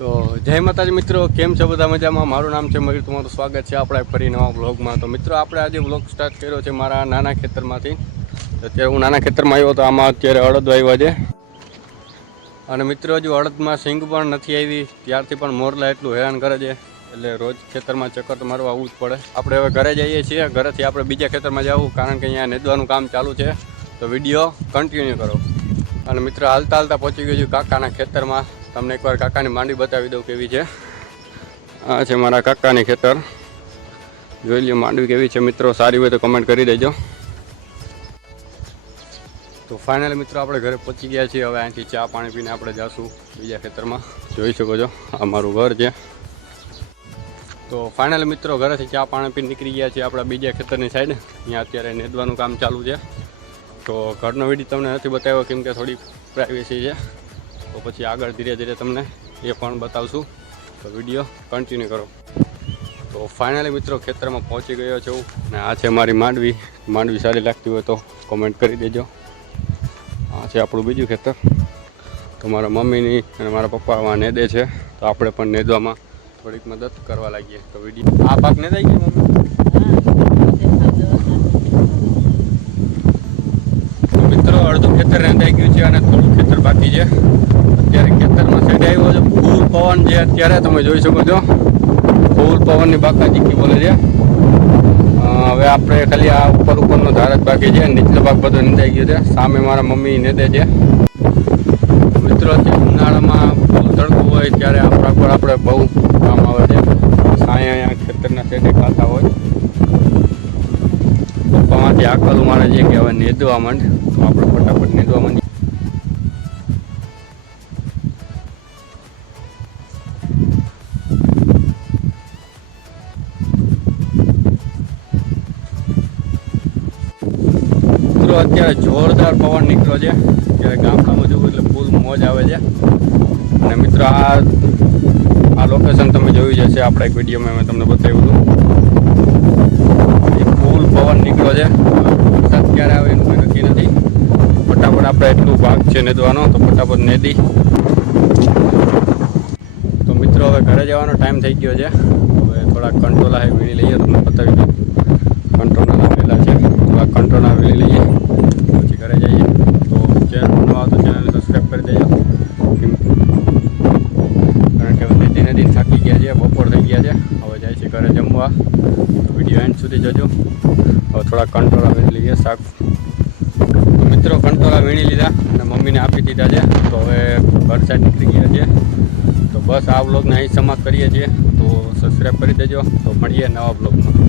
તો જય માતાજી મિત્રો, કેમ છો બધા મજામાં? મારું નામ છે મયુર, તમારું સ્વાગત છે આપણા ફરી નવા વ્લોગમાં। તો મિત્રો આપણે આજે વ્લોગ સ્ટાર્ટ કર્યો છે મારા નાના ખેતરમાંથી। અત્યારે હું નાના ખેતરમાં આવ્યો તો આમાં અત્યારે અડદ વાવ્યા છે અને મિત્રો હજુ અડદમાં સિંગ પણ નથી આવી, ત્યારથી પણ મોરલા એટલું હેરાન કરે છે એટલે રોજ ખેતરમાં ચક્કર તો મારવા આવવું જ પડે। આપણે હવે ઘરે જઈએ છીએ, ઘરેથી આપણે બીજા ખેતરમાં જવું કારણ કે અહીંયા નેદવાનું કામ ચાલુ છે, તો વિડીયો કન્ટિન્યુ કરો। અને મિત્રો હાલતા હાલતા પહોંચી ગયો છું કાકાના ખેતરમાં। તમને એકવાર કાકાની માંડી બતાવી દઉં કેવી છે। આ છે મારા કાકાની ખેતર, જોઈ લ્યો માંડવી કેવી છે મિત્રો, સારી હોય તો કમેન્ટ કરી દેજો। તો ફાઇનલી મિત્રો આપણે ઘરે પહોંચી ગયા છીએ, હવે અહીંથી ચા પાણી પીને આપણે જઈશું બીજા ખેતરમાં। જોઈ શકો છો આ મારું ઘર છે। તો ફાઇનલી મિત્રો ઘરેથી ચા પાણી પીને નીકળી ગયા છીએ આપણા બીજા ખેતરની સાઈડ। અહીંયા અત્યારે નેદવાનું કામ ચાલુ છે, તો ઘરનો વિડીયો તમને નથી બતાવ્યો કેમ કે થોડી પ્રાઇવેસી છે, તો પછી આગળ ધીરે ધીરે તમને એ પણ બતાવશું, તો વિડીયો કન્ટિન્યુ કરો। તો ફાઇનલી મિત્રો ખેતરમાં પહોંચી ગયો છું અને આ છે મારી માંડવી। માંડવી સારી લાગતી હોય તો કોમેન્ટ કરી દેજો। આ છે આપણું બીજું ખેતર, તો મારા મમ્મીની અને મારા પપ્પા નેદે છે, તો આપણે પણ નેદવામાં થોડીક મદદ કરવા લાગીએ। તો વિડીયો આ પાક નેદાઈ ગયો મમ્મી? તો મિત્રો અડધું ખેતર નેદાઈ ગયું છે અને થોડું ખેતર બાકી છે। અત્યારે ખેતરમાં સાઈડ આવ્યો છે, ફૂલ પવન છે અત્યારે તમે જોઈ શકો છો, ફૂલ પવનની બાકાજી બોલે છે। હવે આપણે ખાલી આ ઉપરનો ધાર જ બાકી છે, નીચલો ભાગ બધો નીંદાઈ ગયો છે। સામે મારા મમ્મી નેદે છે। મિત્રો અત્યારે ઉનાળામાં ફૂલ તડકો હોય ત્યારે આ પ્રાપર આપણે બહુ કામ આવે છે। અહીંયા ખેતરના સાઈડે ખાતા હોય, પપ્પામાંથી આકલું મારે છે કે હવે નેદવા માંડ, તો આપણે ફટાફટ નેદવા માંડીએ। અત્યારે જોરદાર પવન નીકળ્યો છે, ત્યારે ગામડામાં જવું એટલે ફૂલ મોજ આવે છે। અને મિત્રો આ લોકેશન તમે જોયું જ હશે, આપણા એક વિડીયોમાં મેં તમને બતાવ્યું હતું, એ ફૂલ પવન નીકળ્યો છે। વરસાદ ક્યારે આવે એનું કંઈ નક્કી નથી, ફટાફટ આપણે એટલું ભાગ છે નેદવાનો, તો ફટાફટ નેદી। તો મિત્રો હવે ઘરે જવાનો ટાઈમ થઈ ગયો છે, હવે થોડાક કંટ્રોલા વીણી લઈએ, તમને બતાવી દઉં કંટ્રોલના આપેલા છે, થોડાક કંટ્રોલના વીણી લઈએ પછી ઘરે જઈએ। તો ચેનલ નવા તો ચેનલને સબસ્ક્રાઈબ કરી દેજો, કારણ કે નદી નદી થાકી ગયા છે, બપોર થઈ ગયા છે, હવે જાય છે ઘરે જમવા। તો વિડીયો એન્ડ સુધી જજો। હવે થોડા કંટ્રોલા વીણી લઈએ શાક। તો મિત્રો કંટ્રોલા વીણી લીધા અને મમ્મીને આપી દીધા છે, તો હવે ઘર સાઈડ નીકળી ગયા છે। તો બસ આ વ્લોગને અહીં સમાપ્ત કરીએ છીએ, તો સબસ્ક્રાઈબ કરી દેજો। તો મળીએ નવા વ્લોગમાં।